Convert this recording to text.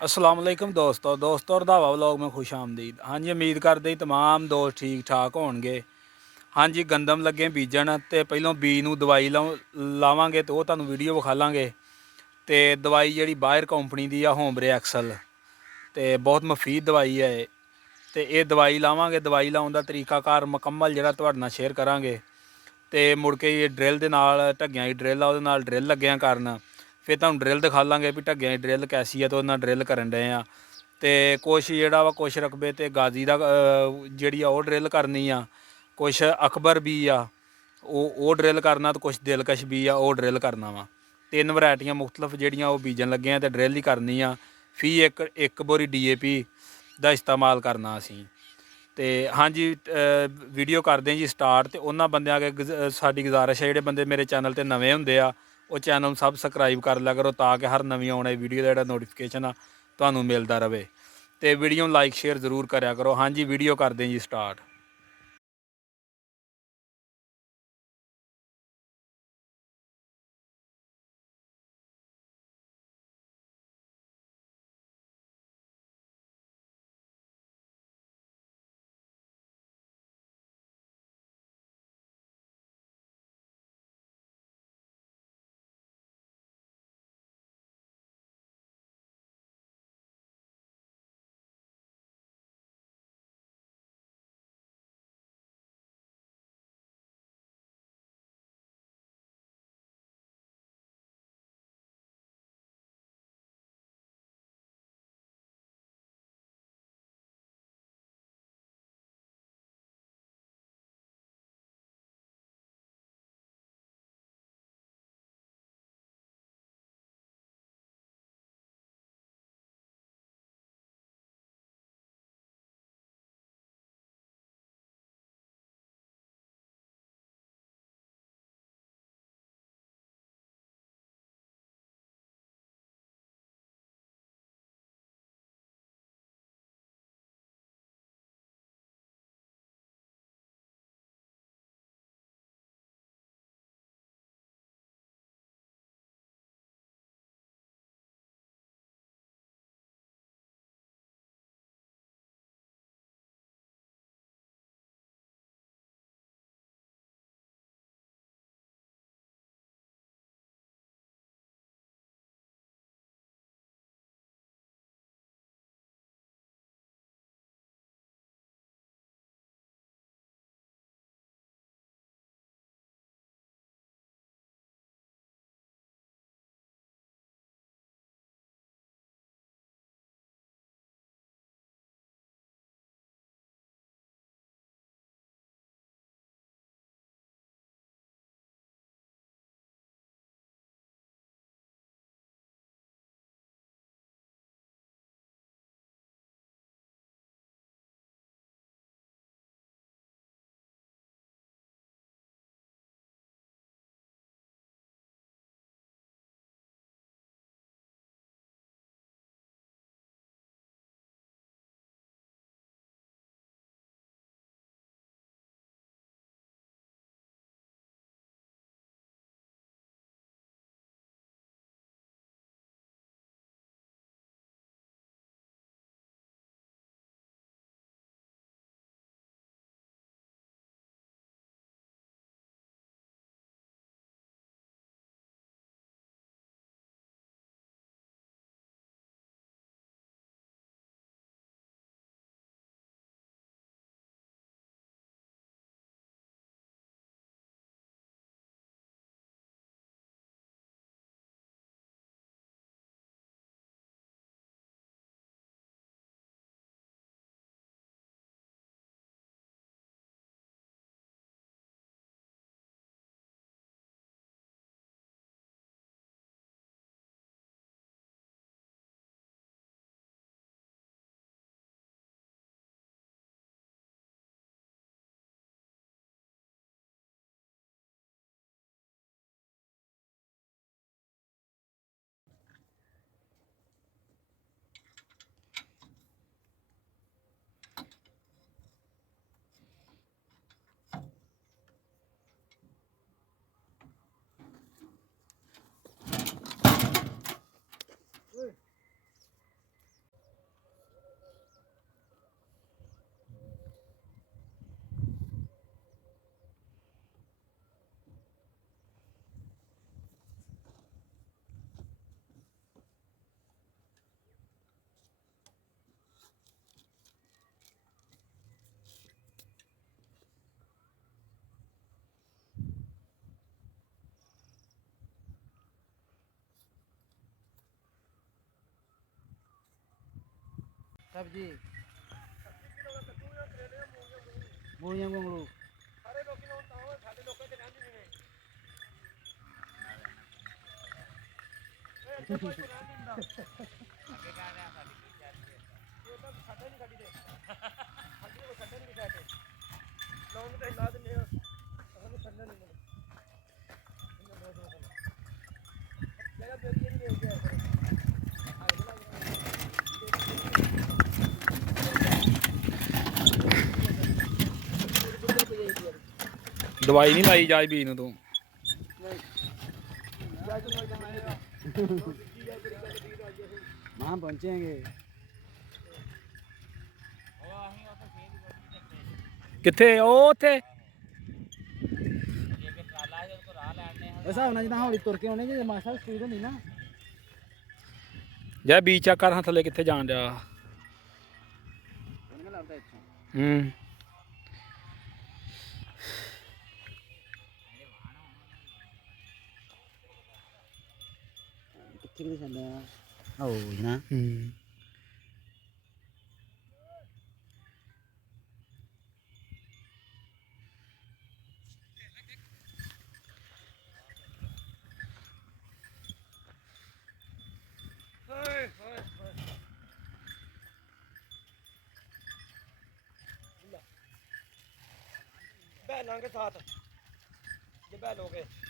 अस्सलाम वालेकुम दोस्तों रंधावा व्लॉग में खुश आमदीद। हाँ जी, उम्मीद करते तमाम दोस्त ठीक ठाक होणगे। हाँ जी, गंदम लगे बीजन तो पहलों बीज नूं दवाई लावांगे तो तुहानूं वीडियो विखालांगे। तो दवाई जिहड़ी बायर कंपनी दी आ होमरे एक्सल, तो बहुत मुफीद दवाई है। तो ये दवाई लावांगे, दवाई लाउण दा तरीकाकार मुकम्मल जिहड़ा तुहाडे नाल शेयर करांगे। तो मुड़ के ये ड्रिल दे नाल ढग्गियां दी ड्रिल आ, उहदे नाल ड्रिल लग्गियां करन। फिर तुहानूं ड्रिल दिखा लांगे भी ढग्गियां दी ड्रिल कैसी है, तो उहदे नाल ड्रिल करन डए आ। तो कुछ जिहड़ा वा कुछ रकबे ते गाजी दा जिहड़ी आ ओह ड्रिल करनी आ, कुछ अकबर बी आ ओह ड्रिल करना, तो कुछ दिलकश बी आ ओह ड्रिल करना वा। तीन वैरायटियां मुख्तलिफ जिहड़ियां ओह बीजन लगे आ, ते ड्रिल ही करनी आ। फी एक बोरी DAP ਦਾ इस्तेमाल करना असीं। तो हाँ जी, वीडियो करते जी स्टार्ट। तो उन्होंने बंद अगे साड़ी गुजारिश है, जोड़े बंदे मेरे चैनल पर नवे होंगे आ वो चैनल सबसक्राइब कर लिया करो, ताकि हर नवी आने वाली वीडियो का जोड़ा नोटिफिकेशन आ तुहानूं मिलता रहे। तो वीडियो लाइक शेयर जरूर करा करो। हाँ जी, वीडियो करते जी स्टार्ट। सब्जी मूलियां घुंगरू ਦਵਾਈ ਨਹੀਂ ਲਾਈ ਜਾਜ ਬੀਜ ਨੂੰ ਤੂੰ वहाँ पहुँचेंगे ਕਿੱਥੇ ਉਹ ਉੱਥੇ ऐसा होना जिदा हौली तुर के आने जे मासा स्पीड होनी ना ਜਾ ਬੀਜ ਚੈੱਕ ਕਰ ਹਾਂ ਥੱਲੇ ਕਿੱਥੇ ਜਾਣ ਡਿਆ उन्हें लगता है अच्छा ਹੂੰ कितने के चलने हैं ओ ना ਹੂੰ बैलों के साथ ये बैलों के